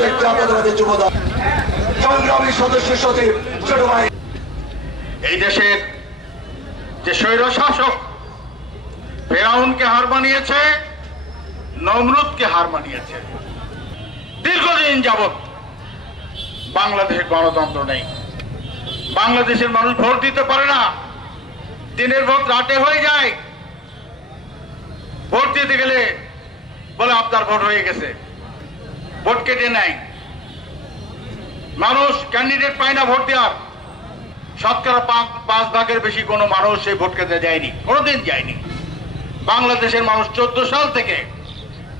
বাংলাদেশ জাতীয়তাবাদী যুবদল সংগ্রামী সদস্য সচিব ছোট ভাই। এই দেশের যে স্বৈর শাসক ফেরাউনকে হার মানিয়েছে, নমরুদকে হার মানিয়েছে। দীর্ঘদিন যাবৎ বাংলাদেশে গণতন্ত্র নেই। বাংলাদেশের মানুষ ভোট দিতে পারে না, দিনের ভোট রাতে হয়ে যায়। ভোট দিতে গেলে বলে আপনার ভোট হয়ে গেছে, ভোট কেটে নেয়। মানুষ ক্যান্ডিডেট পায় না ভোট দেওয়ার। শতকরা 5 ভাগের বেশি কোনো মানুষ সেই ভোট কেটে যায়নি, কোনোদিন যায়নি। বাংলাদেশের মানুষ 14 সাল থেকে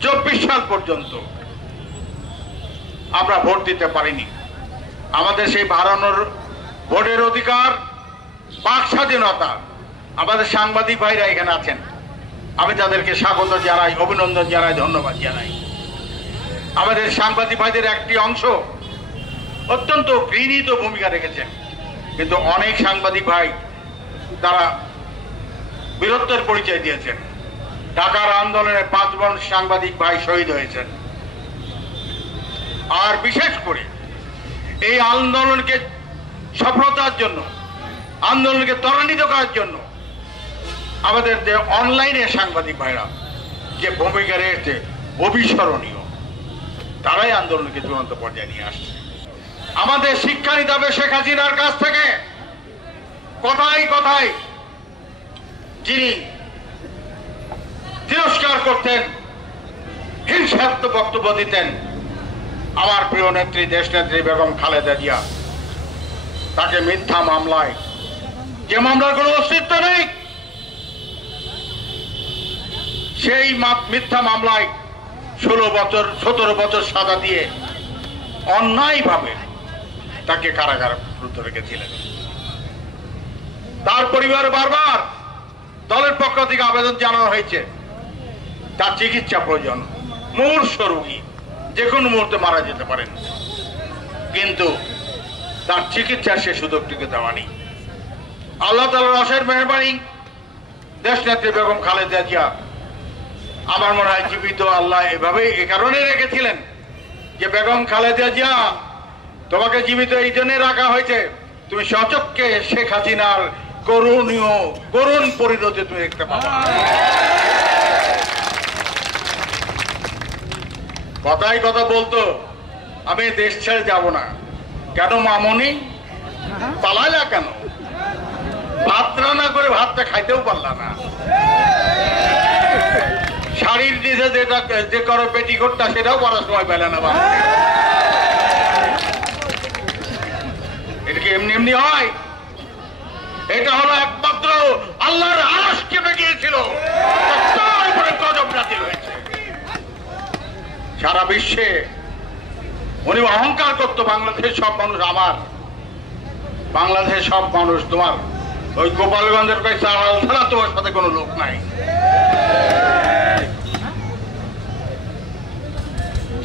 24 সাল পর্যন্ত আমরা ভোট দিতে পারিনি। আমাদের সেই বাড়ানোর ভোটের অধিকার, বাক স্বাধীনতা, আমাদের সাংবাদিক ভাইরা এখানে আছেন, আমি তাদেরকে স্বাগত জানাই, অভিনন্দন জানাই, ধন্যবাদ জানাই। আমাদের সাংবাদিক ভাইদের একটি অংশ অত্যন্ত ঘৃণিত ভূমিকা রেখেছেন, কিন্তু অনেক সাংবাদিক ভাই তারা বীরত্বের পরিচয় দিয়েছেন। ঢাকার আন্দোলনে 5 জন সাংবাদিক ভাই শহীদ হয়েছেন। আর বিশেষ করে এই আন্দোলনকে সফলতার জন্য, আন্দোলনকে ত্বরান্বিত করার জন্য আমাদের যে অনলাইনে সাংবাদিক ভাইরা যে ভূমিকা রেখেছে অবিস্মরণীয়, তারাই আন্দোলনকে চূড়ান্ত পর্যায়ে নিয়ে আসছে। আমাদের শিক্ষা নিতে হবে শেখ হাসিনার কাছ থেকে। কথায় কথায় যিনি তিরস্কার করতেন, হিংসাত্মক বক্তব্য দিতেন, আমার প্রিয় নেত্রী, দেশ নেত্রী বেগম খালেদা জিয়া, তাকে মিথ্যা মামলায়, যে মামলার কোনো অস্তিত্ব নেই, সেই মিথ্যা মামলায় 17 বছর সাজা দিয়ে অন্যায়ভাবে তাকে কারাগাররুদ্ধ রেখেছিলেন। তার পরিবার বারবার দলের পক্ষ থেকে আবেদন জানানো হয়েছে, তার চিকিৎসা প্রয়োজন, মূর্ছ রোগী, যে কোনো মুহূর্তে মারা যেতে পারেন, কিন্তু তার চিকিৎসার সে সুযোগটিকে দেওয়া নেই। আল্লাহ তাআলার অশেষ মেহেরবানি, দেশ নেত্রী বেগম খালেদা জিয়া আমার মনে হয় জীবিত আল্লাহ এভাবেই এ কারণে রেখেছিলেন যে বেগম খালেদা জিয়া, তোমাকে জীবিত এই জন্য রাখা হয়েছে, তুমি সচক্ষে শেখ হাসিনার করুণ পরিণতি তুমি দেখতে পাবা। কথাই কথা বলতো, আমি দেশ ছেড়ে যাব না। কেন মামনি পালাইলা? কেন ভাত রান্না করে ভাতটা খাইতেও পারলা না? শাড়ির নিচে যেটা যে করো পেটিকোটটা, সেটাও করার সময় পেলে না। এটা কি এমনি এমনি হয়? এটা হলো একমাত্র আল্লাহর আরশ কেঁপে গিয়েছিল, তার উপরে গজব নাযিল হয়েছে। সারা বিশ্বে উনি অহংকার করতো, বাংলাদেশের সব মানুষ আমার, বাংলাদেশের সব মানুষ তোমার। ওই গোপালগঞ্জের কাছে ছাড়া তোমার সাথে কোনো লোক নাই।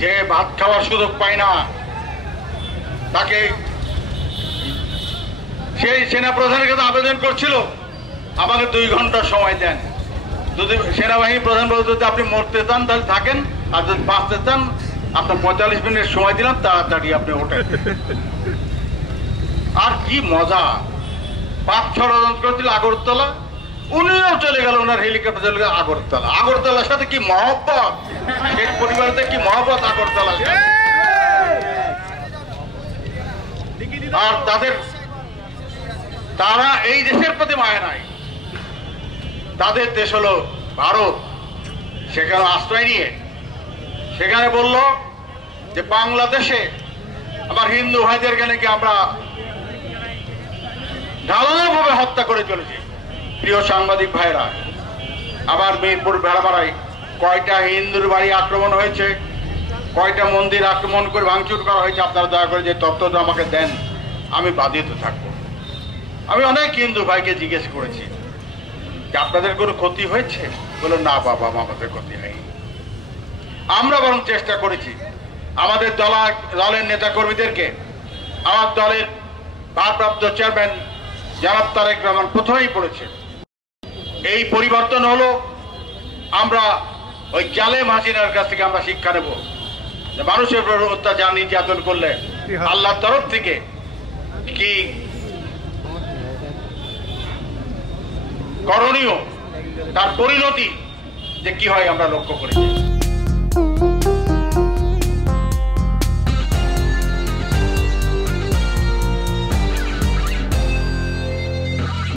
যে ভাত খাওয়ার সুযোগ পায় না, তাকে সেই সেনাপ্রধানের কাছে আবেদন করছিল, আমাকে 2 ঘন্টা সময় দেন। যদি সেনাবাহিনী প্রধান বলতে যদি আপনি মরতে চান তাহলে থাকেন, আর যদি বাঁচতে চান আপনার 45 মিনিট সময় দিলাম, তাড়াতাড়ি আপনি ওঠেন। আর কি মজা! 5-6 জন করেছিল আগরতলা, উনিও চলে গেল, ওনার হেলিকপ্টার চলে গেল আগরতলা। আগরতলার সাথে কি মহব্বত, শেখ পরিবারতে কি মহব্বত আগরতলার সাথে। আর তারা এই দেশের প্রতি মায়া নাই। তাদের দেশ হলো ভারত। সেখানে আশ্রয় নিয়ে সেখানে বলল যে বাংলাদেশে আমার হিন্দু ভাইদেরকে নাকি আমরা ঢালাওভাবে হত্যা করে চলেছি। প্রিয় সাংবাদিক ভাইরা, আমার মিরপুর বেড়াপাড়ায় কয়টা হিন্দুর বাড়ি আক্রমণ হয়েছে, কয়টা মন্দির আক্রমণ করে ভাঙচুর করা হয়েছে, আপনারা দয়া করে যে তথ্যটা আমাকে দেন, আমি বাধিত থাকবো। আমি অনেক হিন্দু ভাইকে জিজ্ঞেস করেছি যে আপনাদের কোনো ক্ষতি হয়েছে? বলে না বাবা, আমাদের ক্ষতি হয়নি। আমরা বরং চেষ্টা করেছি আমাদের দলের নেতা কর্মীদেরকে, আমার দলের ভারপ্রাপ্ত চেয়ারম্যান জনাব তারেক রহমান প্রথমেই বলেছে, এই পরিবর্তন হলো আমরা ওই জালেম হাসিনার কাছ থেকে আমরা শিক্ষা নেব। যে মানুষের উপর অত্যাচার নির্যাতন করলে আল্লাহর তরফ থেকে কি করণীয়, তার পরিণতি যে কি হয় আমরা লক্ষ্য করেছি।